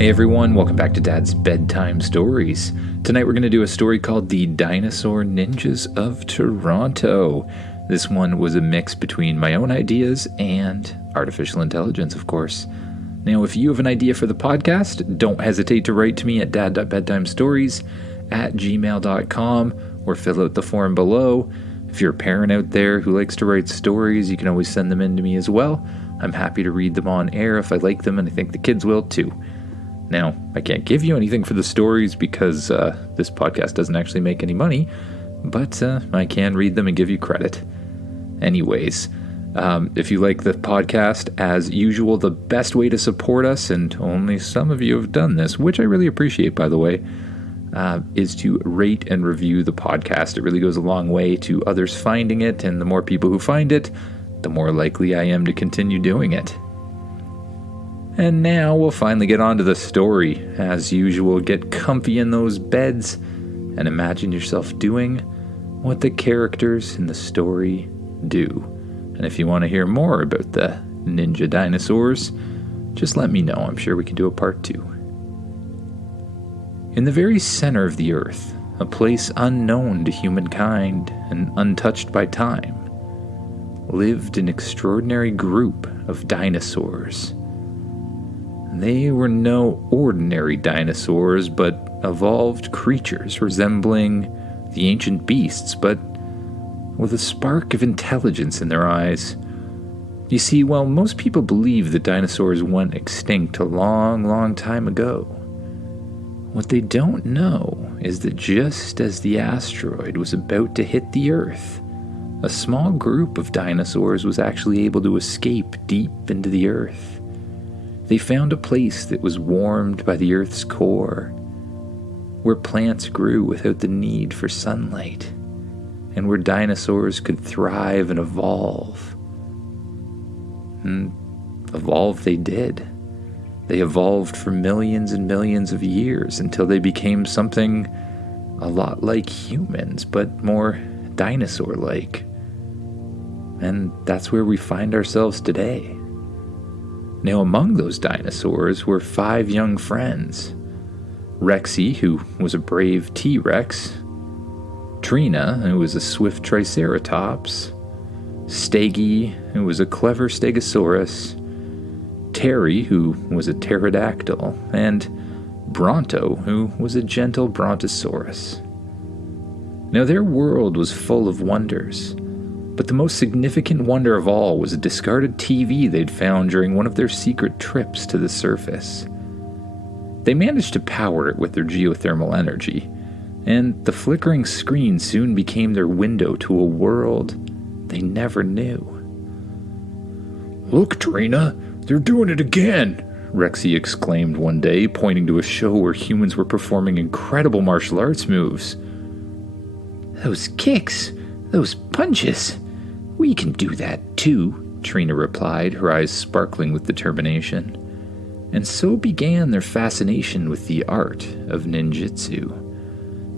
Hey everyone, welcome back to Dad's Bedtime Stories. Tonight we're going to do a story called The Dinosaur Ninjas of Toronto. This one was a mix between my own ideas and artificial intelligence, of course. Now, if you have an idea for the podcast, don't hesitate to write to me at dad.bedtimestories@gmail.com or fill out the form below. If you're a parent out there who likes to write stories, you can always send them in to me as well. I'm happy to read them on air if I like them, and I think the kids will too. Now, I can't give you anything for the stories because this podcast doesn't actually make any money, but I can read them and give you credit. Anyways, if you like the podcast, as usual, the best way to support us, and only some of you have done this, which I really appreciate, by the way, is to rate and review the podcast. It really goes a long way to others finding it, and the more people who find it, the more likely I am to continue doing it. And now we'll finally get on to the story. As usual, get comfy in those beds and imagine yourself doing what the characters in the story do. And if you want to hear more about the Ninja Dinosaurs, just let me know. I'm sure we can do a part 2. In the very center of the earth, a place unknown to humankind and untouched by time, lived an extraordinary group of dinosaurs. They were no ordinary dinosaurs, but evolved creatures resembling the ancient beasts, but with a spark of intelligence in their eyes. You see, while most people believe that dinosaurs went extinct a long, long time ago, what they don't know is that just as the asteroid was about to hit the Earth, a small group of dinosaurs was actually able to escape deep into the Earth. They found a place that was warmed by the Earth's core, where plants grew without the need for sunlight, and where dinosaurs could thrive and evolve. And evolve they did. They evolved for millions and millions of years until they became something a lot like humans, but more dinosaur-like. And that's where we find ourselves today. Now, among those dinosaurs were 5 young friends. Rexy, who was a brave T-Rex. Trina, who was a swift Triceratops. Steggy, who was a clever Stegosaurus. Terry, who was a pterodactyl. And Bronto, who was a gentle Brontosaurus. Now, their world was full of wonders. But the most significant wonder of all was a discarded TV they'd found during one of their secret trips to the surface. They managed to power it with their geothermal energy, and the flickering screen soon became their window to a world they never knew. "Look, Trina, they're doing it again!" Rexy exclaimed one day, pointing to a show where humans were performing incredible martial arts moves. "Those kicks, those punches, we can do that too," Trina replied, her eyes sparkling with determination. And so began their fascination with the art of ninjutsu.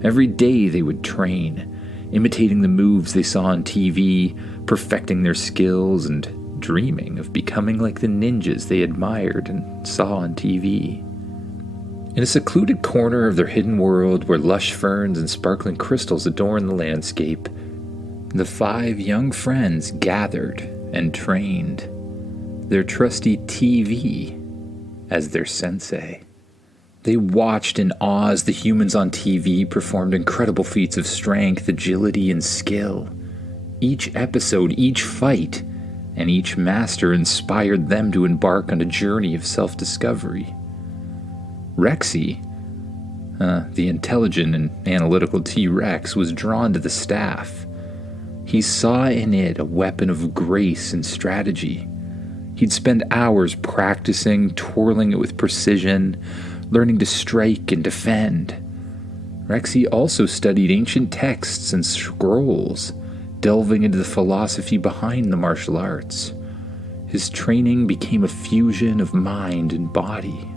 Every day they would train, imitating the moves they saw on TV, perfecting their skills, and dreaming of becoming like the ninjas they admired and saw on TV. In a secluded corner of their hidden world where lush ferns and sparkling crystals adorn the landscape, the 5 young friends gathered and trained, their trusty TV as their sensei. They watched in awe as the humans on TV performed incredible feats of strength, agility, and skill. Each episode, each fight, and each master inspired them to embark on a journey of self-discovery. Rexy, the intelligent and analytical T-Rex, was drawn to the staff. He saw in it a weapon of grace and strategy. He'd spend hours practicing, twirling it with precision, learning to strike and defend. Rexy also studied ancient texts and scrolls, delving into the philosophy behind the martial arts. His training became a fusion of mind and body.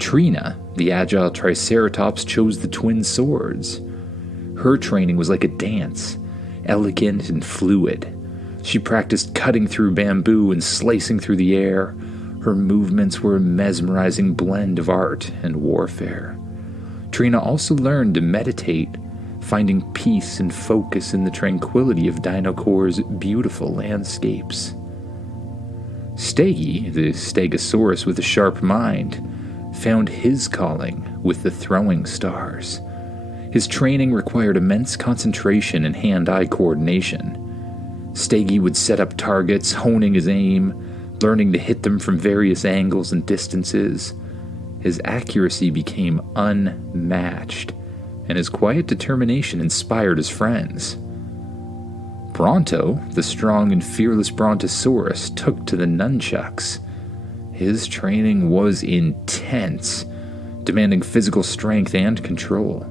Trina, the agile Triceratops, chose the twin swords. Her training was like a dance, elegant and fluid. She practiced cutting through bamboo and slicing through the air, Her movements were a mesmerizing blend of art and warfare. Trina also learned to meditate, finding peace and focus in the tranquility of Dinocor's beautiful landscapes. Steggy, the stegosaurus with a sharp mind, found his calling with the throwing stars. His training required immense concentration and hand-eye coordination. Steggy would set up targets, honing his aim, learning to hit them from various angles and distances. His accuracy became unmatched, and his quiet determination inspired his friends. Bronto, the strong and fearless brontosaurus, took to the nunchucks. His training was intense, demanding physical strength and control.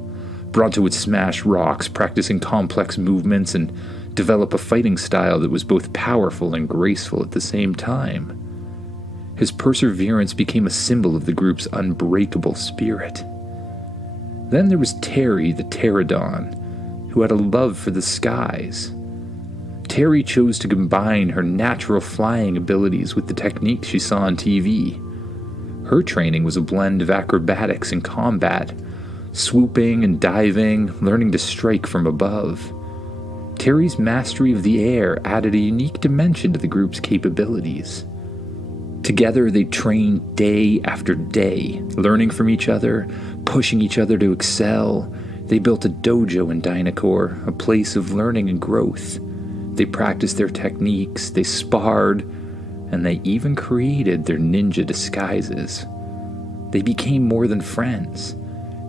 Bronto would smash rocks, practicing complex movements, and develop a fighting style that was both powerful and graceful at the same time. His perseverance became a symbol of the group's unbreakable spirit. Then there was Terry the pterodon, who had a love for the skies. Terry chose to combine her natural flying abilities with the techniques she saw on TV. Her training was a blend of acrobatics and combat, swooping and diving, learning to strike from above. Terry's mastery of the air added a unique dimension to the group's capabilities. Together, they trained day after day, learning from each other, pushing each other to excel. They built a dojo in Dinocor, a place of learning and growth. They practiced their techniques, they sparred, and they even created their ninja disguises. They became more than friends.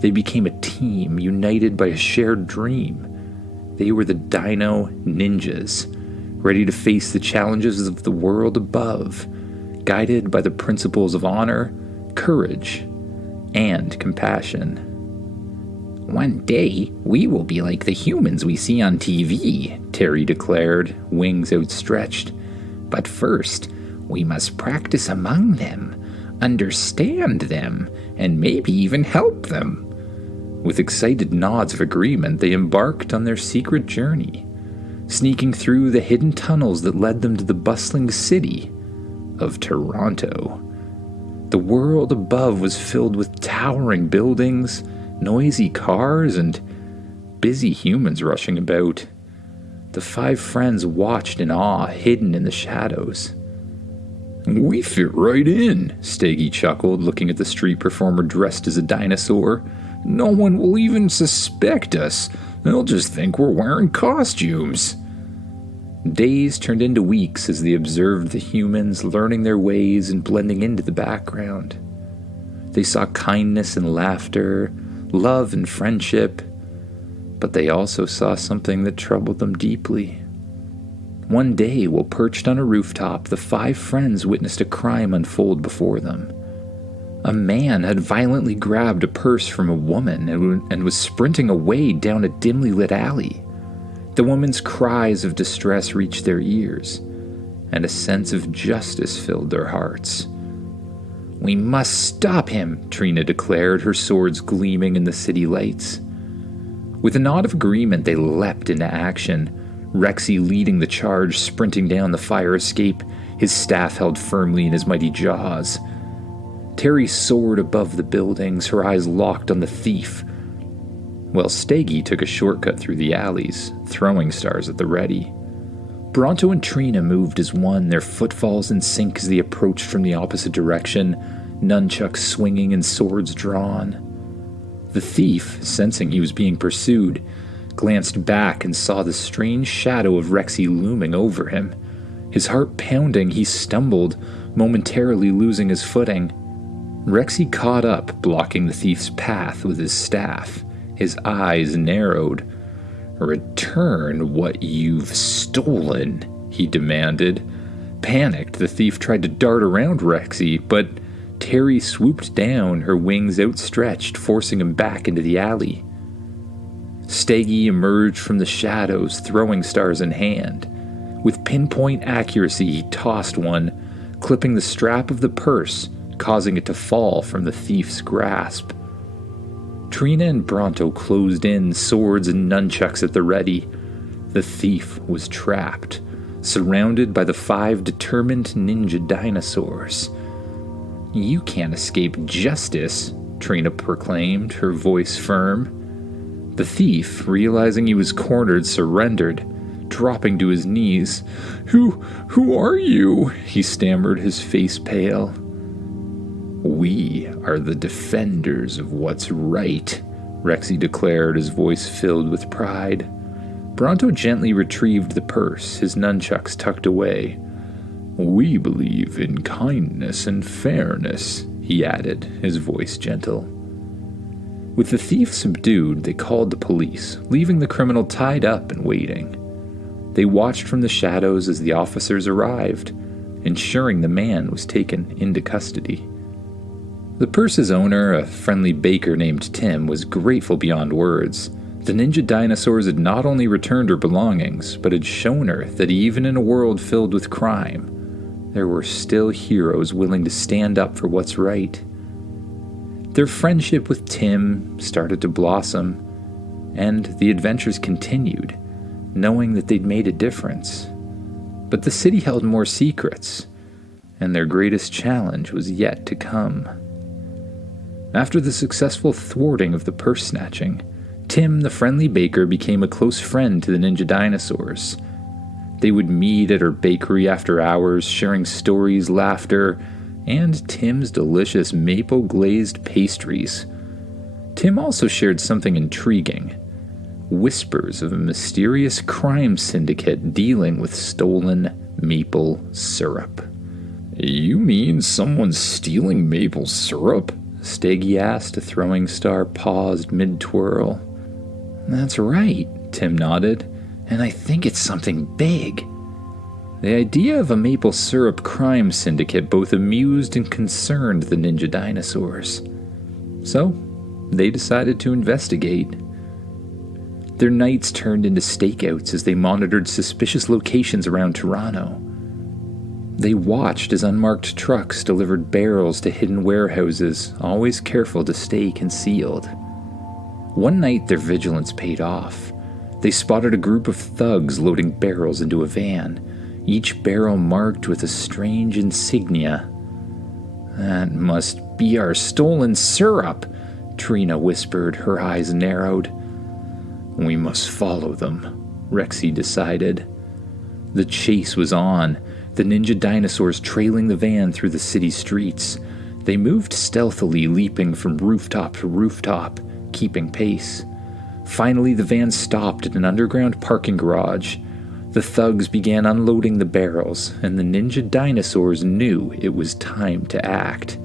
They became a team united by a shared dream. They were the Dino Ninjas, ready to face the challenges of the world above, guided by the principles of honor, courage, and compassion. "One day, we will be like the humans we see on TV," Terry declared, wings outstretched. "But first, we must practice among them, understand them, and maybe even help them." With excited nods of agreement, they embarked on their secret journey, sneaking through the hidden tunnels that led them to the bustling city of Toronto. The world above was filled with towering buildings, noisy cars, and busy humans rushing about. The five friends watched in awe, hidden in the shadows. "We fit right in," Steggy chuckled, looking at the street performer dressed as a dinosaur. "No one will even suspect us. They'll just think we're wearing costumes." Days turned into weeks as they observed the humans learning their ways and blending into the background. They saw kindness and laughter, love and friendship, but they also saw something that troubled them deeply. One day, while perched on a rooftop, the five friends witnessed a crime unfold before them. A man had violently grabbed a purse from a woman and was sprinting away down a dimly lit alley. The woman's cries of distress reached their ears, and a sense of justice filled their hearts. "We must stop him," Trina declared, her swords gleaming in the city lights. With a nod of agreement, they leapt into action, Rexy leading the charge, sprinting down the fire escape, his staff held firmly in his mighty jaws. Terry soared above the buildings, her eyes locked on the thief, while Steggy took a shortcut through the alleys, throwing stars at the ready. Bronto and Trina moved as one, their footfalls in sync as they approached from the opposite direction, nunchucks swinging and swords drawn. The thief, sensing he was being pursued, glanced back and saw the strange shadow of Rexy looming over him. His heart pounding, he stumbled, momentarily losing his footing. Rexy caught up, blocking the thief's path with his staff. His eyes narrowed. "Return what you've stolen," he demanded. Panicked, the thief tried to dart around Rexy, but Terry swooped down, her wings outstretched, forcing him back into the alley. Steggy emerged from the shadows, throwing stars in hand. With pinpoint accuracy, he tossed one, clipping the strap of the purse, causing it to fall from the thief's grasp. Trina and Bronto closed in, swords and nunchucks at the ready. The thief was trapped, surrounded by the five determined ninja dinosaurs. You can't escape justice, Trina proclaimed, her voice firm. The thief, realizing he was cornered, surrendered, dropping to his knees. Who are you? He stammered, his face pale. We are the defenders of what's right, Rexy declared, his voice filled with pride. Bronto gently retrieved the purse, his nunchucks tucked away. We believe in kindness and fairness, he added, his voice gentle. With the thief subdued, they called the police, leaving the criminal tied up and waiting. They watched from the shadows as the officers arrived, ensuring the man was taken into custody. The purse's owner, a friendly baker named Tim, was grateful beyond words. The Ninja Dinosaurs had not only returned her belongings, but had shown her that even in a world filled with crime, there were still heroes willing to stand up for what's right. Their friendship with Tim started to blossom, and the adventures continued, knowing that they'd made a difference. But the city held more secrets, and their greatest challenge was yet to come. After the successful thwarting of the purse snatching, Tim, the friendly baker, became a close friend to the Ninja Dinosaurs. They would meet at her bakery after hours, sharing stories, laughter, and Tim's delicious maple-glazed pastries. Tim also shared something intriguing: whispers of a mysterious crime syndicate dealing with stolen maple syrup. You mean someone's stealing maple syrup? Steggy asked. A throwing star paused mid-twirl. That's right, Tim nodded, and I think it's something big. The idea of a maple syrup crime syndicate both amused and concerned the Ninja Dinosaurs. So, they decided to investigate. Their nights turned into stakeouts as they monitored suspicious locations around Toronto. They watched as unmarked trucks delivered barrels to hidden warehouses, always careful to stay concealed. One night, their vigilance paid off. They spotted a group of thugs loading barrels into a van, each barrel marked with a strange insignia. That must be our stolen syrup, Trina whispered, her eyes narrowed. We must follow them, Rexy decided. The chase was on, the Ninja Dinosaurs trailing the van through the city streets. They moved stealthily, leaping from rooftop to rooftop, keeping pace. Finally, the van stopped at an underground parking garage. The thugs began unloading the barrels, and the Ninja Dinosaurs knew it was time to act.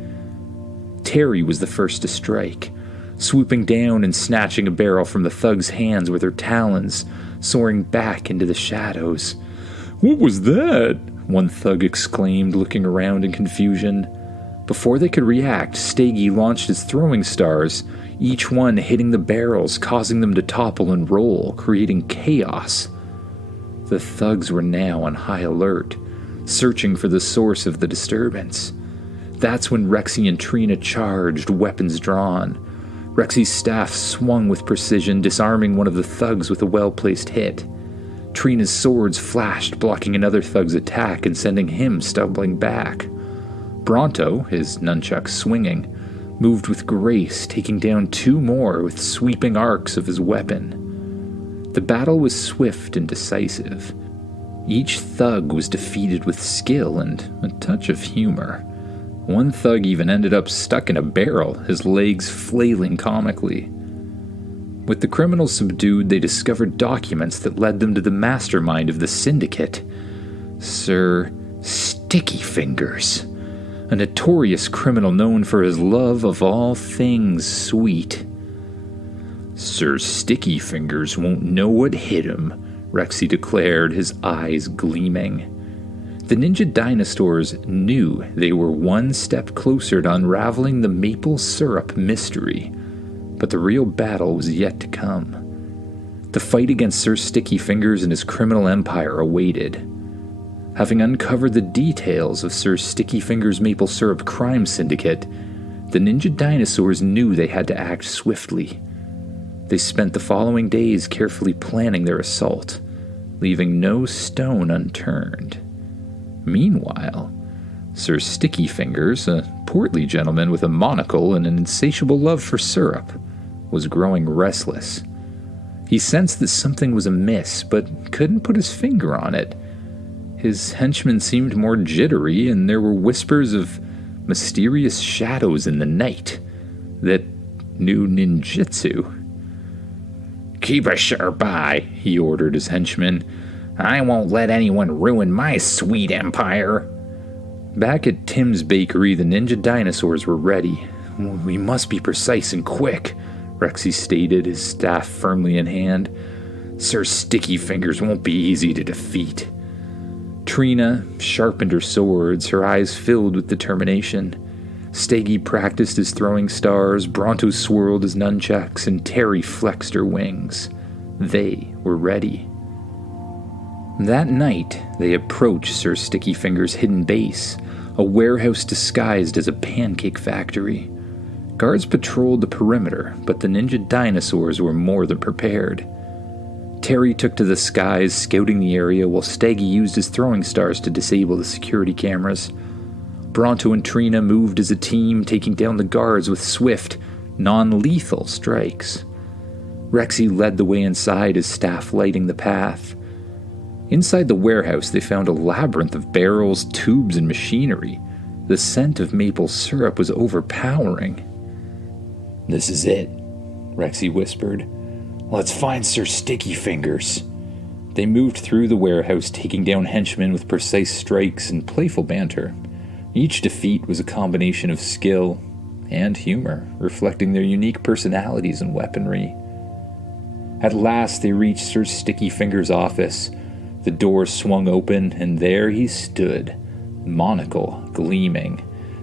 Terry was the first to strike, swooping down and snatching a barrel from the thug's hands with her talons, soaring back into the shadows. What was that? One thug exclaimed, looking around in confusion. Before they could react, Steggy launched his throwing stars, each one hitting the barrels, causing them to topple and roll, creating chaos. The thugs were now on high alert, searching for the source of the disturbance. That's when Rexy and Trina charged, weapons drawn. Rexy's staff swung with precision, disarming one of the thugs with a well-placed hit. Trina's swords flashed, blocking another thug's attack and sending him stumbling back. Bronto, his nunchucks swinging, moved with grace, taking down two more with sweeping arcs of his weapon. The battle was swift and decisive. Each thug was defeated with skill and a touch of humor. One thug even ended up stuck in a barrel, his legs flailing comically. With the criminals subdued, they discovered documents that led them to the mastermind of the syndicate, Sir Sticky Fingers, a notorious criminal known for his love of all things sweet. Sir Sticky Fingers won't know what hit him, Rexy declared, his eyes gleaming. The Ninja Dinosaurs knew they were one step closer to unraveling the maple syrup mystery, but the real battle was yet to come. The fight against Sir Sticky Fingers and his criminal empire awaited. Having uncovered the details of Sir Sticky Fingers' maple syrup crime syndicate, the Ninja Dinosaurs knew they had to act swiftly. They spent the following days carefully planning their assault, leaving no stone unturned. Meanwhile, Sir Sticky Fingers, a portly gentleman with a monocle and an insatiable love for syrup, was growing restless. He sensed that something was amiss, but couldn't put his finger on it. His henchmen seemed more jittery, and there were whispers of mysterious shadows in the night that knew ninjutsu. "Keep a sharp eye," he ordered his henchmen. "I won't let anyone ruin my sweet empire." Back at Tim's bakery, the Ninja Dinosaurs were ready. "We must be precise and quick," Rexy stated, his staff firmly in hand. "Sir Sticky Fingers won't be easy to defeat." Trina sharpened her swords, her eyes filled with determination. Steggy practiced his throwing stars, Bronto swirled his nunchucks, and Terry flexed her wings. They were ready. That night, they approached Sir Sticky Fingers' hidden base, a warehouse disguised as a pancake factory. Guards patrolled the perimeter, but the Ninja Dinosaurs were more than prepared. Terry took to the skies, scouting the area, while Steggy used his throwing stars to disable the security cameras. Bronto and Trina moved as a team, taking down the guards with swift, non-lethal strikes. Rexy led the way inside, his staff lighting the path. Inside the warehouse, they found a labyrinth of barrels, tubes, and machinery. The scent of maple syrup was overpowering. "This is it," Rexy whispered. "Let's find Sir Sticky Fingers." They moved through the warehouse, taking down henchmen with precise strikes and playful banter. Each defeat was a combination of skill and humor, reflecting their unique personalities and weaponry. At last, they reached Sir Sticky Fingers' office. The door swung open, and there he stood, monocle gleaming.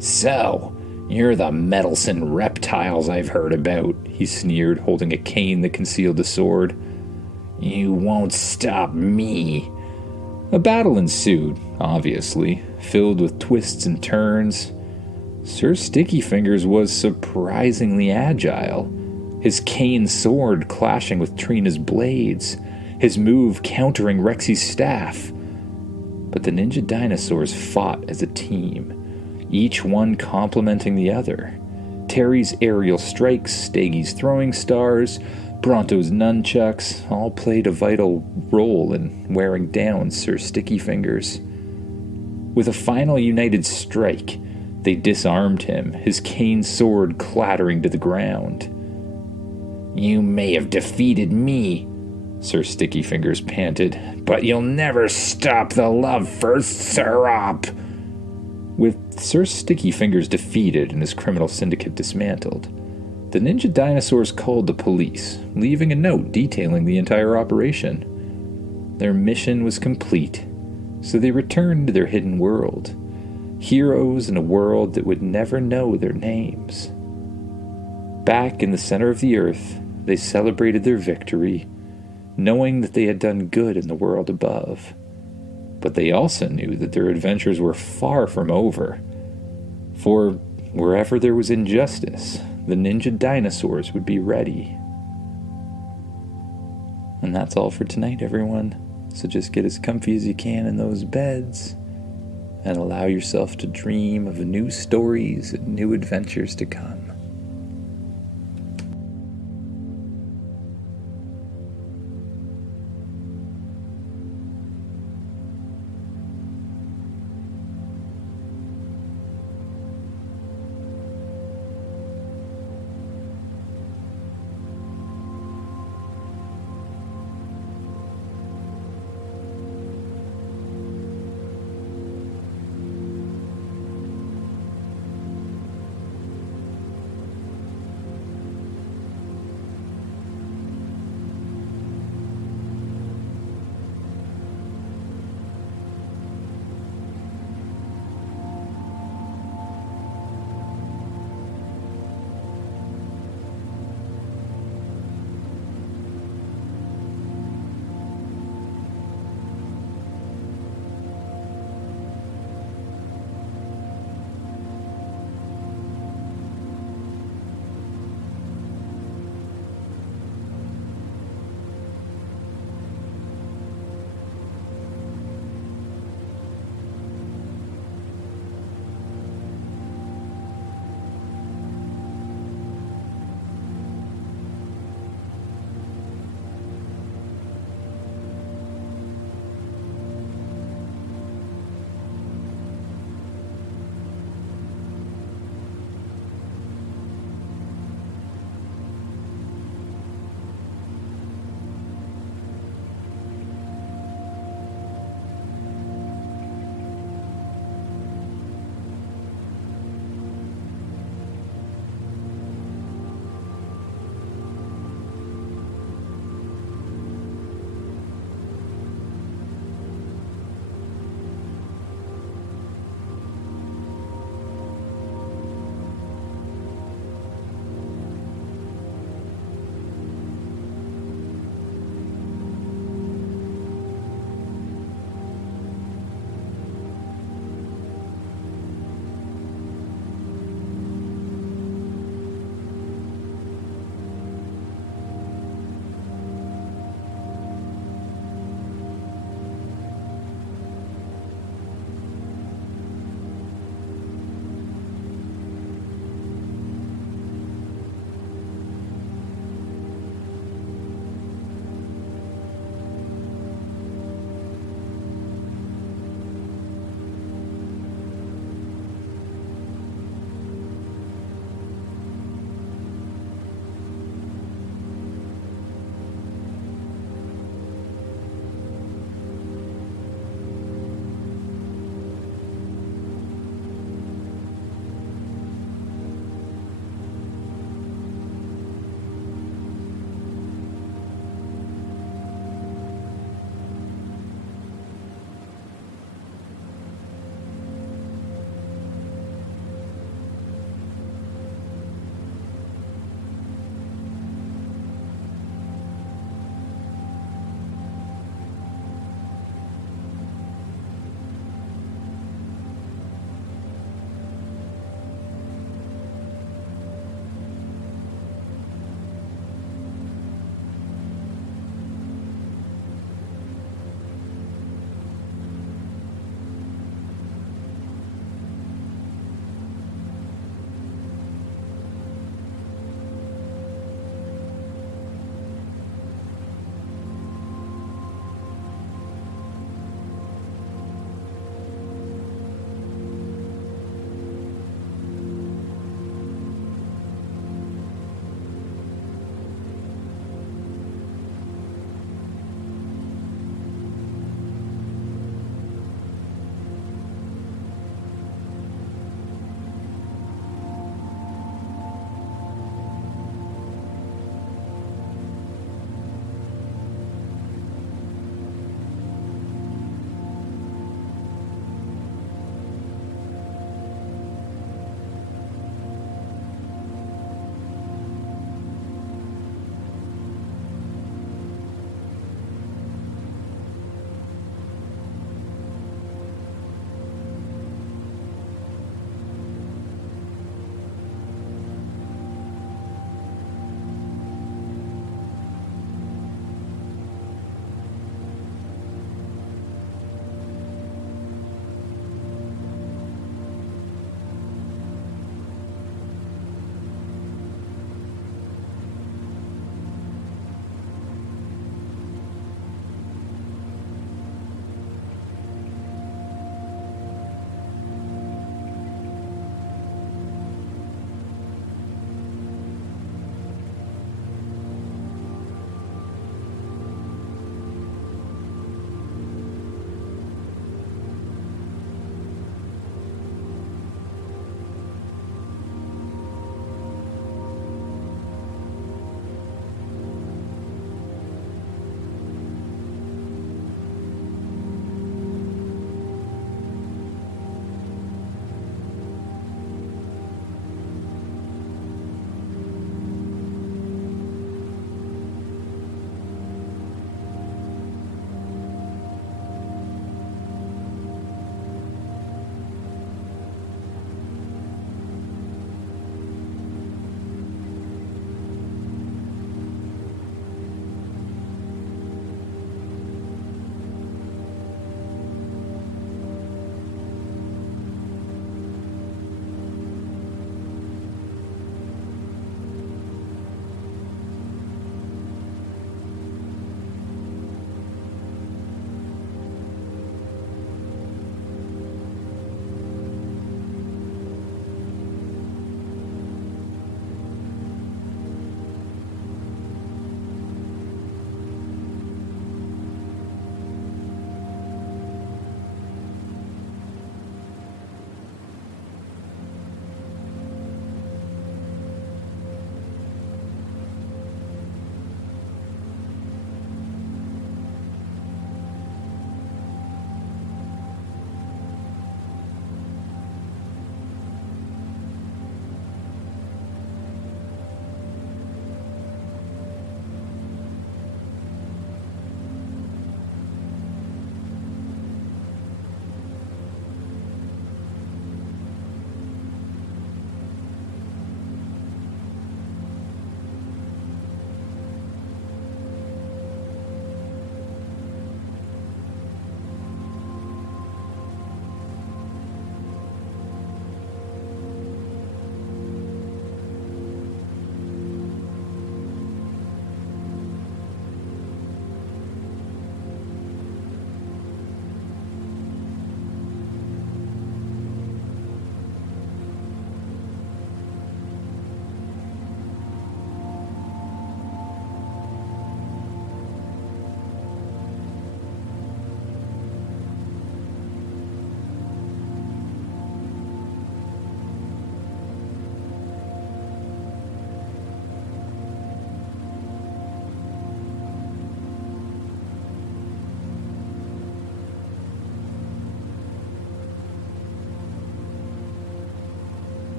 "So, you're the meddlesome reptiles I've heard about," he sneered, holding a cane that concealed a sword. "You won't stop me." A battle ensued, obviously, filled with twists and turns. Sir Sticky Fingers was surprisingly agile, his cane sword clashing with Trina's blades, his move countering Rexy's staff. But the Ninja Dinosaurs fought as a team, each one complementing the other. Terry's aerial strikes, Steggy's throwing stars, Bronto's nunchucks all played a vital role in wearing down Sir Sticky Fingers. With a final united strike, they disarmed him, his cane sword clattering to the ground. "You may have defeated me," Sir Sticky Fingers panted, "but you'll never stop the love for syrup." With Sir Sticky Fingers defeated and his criminal syndicate dismantled, the Ninja Dinosaurs called the police, leaving a note detailing the entire operation. Their mission was complete, so they returned to their hidden world, heroes in a world that would never know their names. Back in the center of the earth, they celebrated their victory, knowing that they had done good in the world above. But they also knew that their adventures were far from over, for wherever there was injustice, the Ninja Dinosaurs would be ready. And that's all for tonight, everyone. So just get as comfy as you can in those beds and allow yourself to dream of new stories and new adventures to come.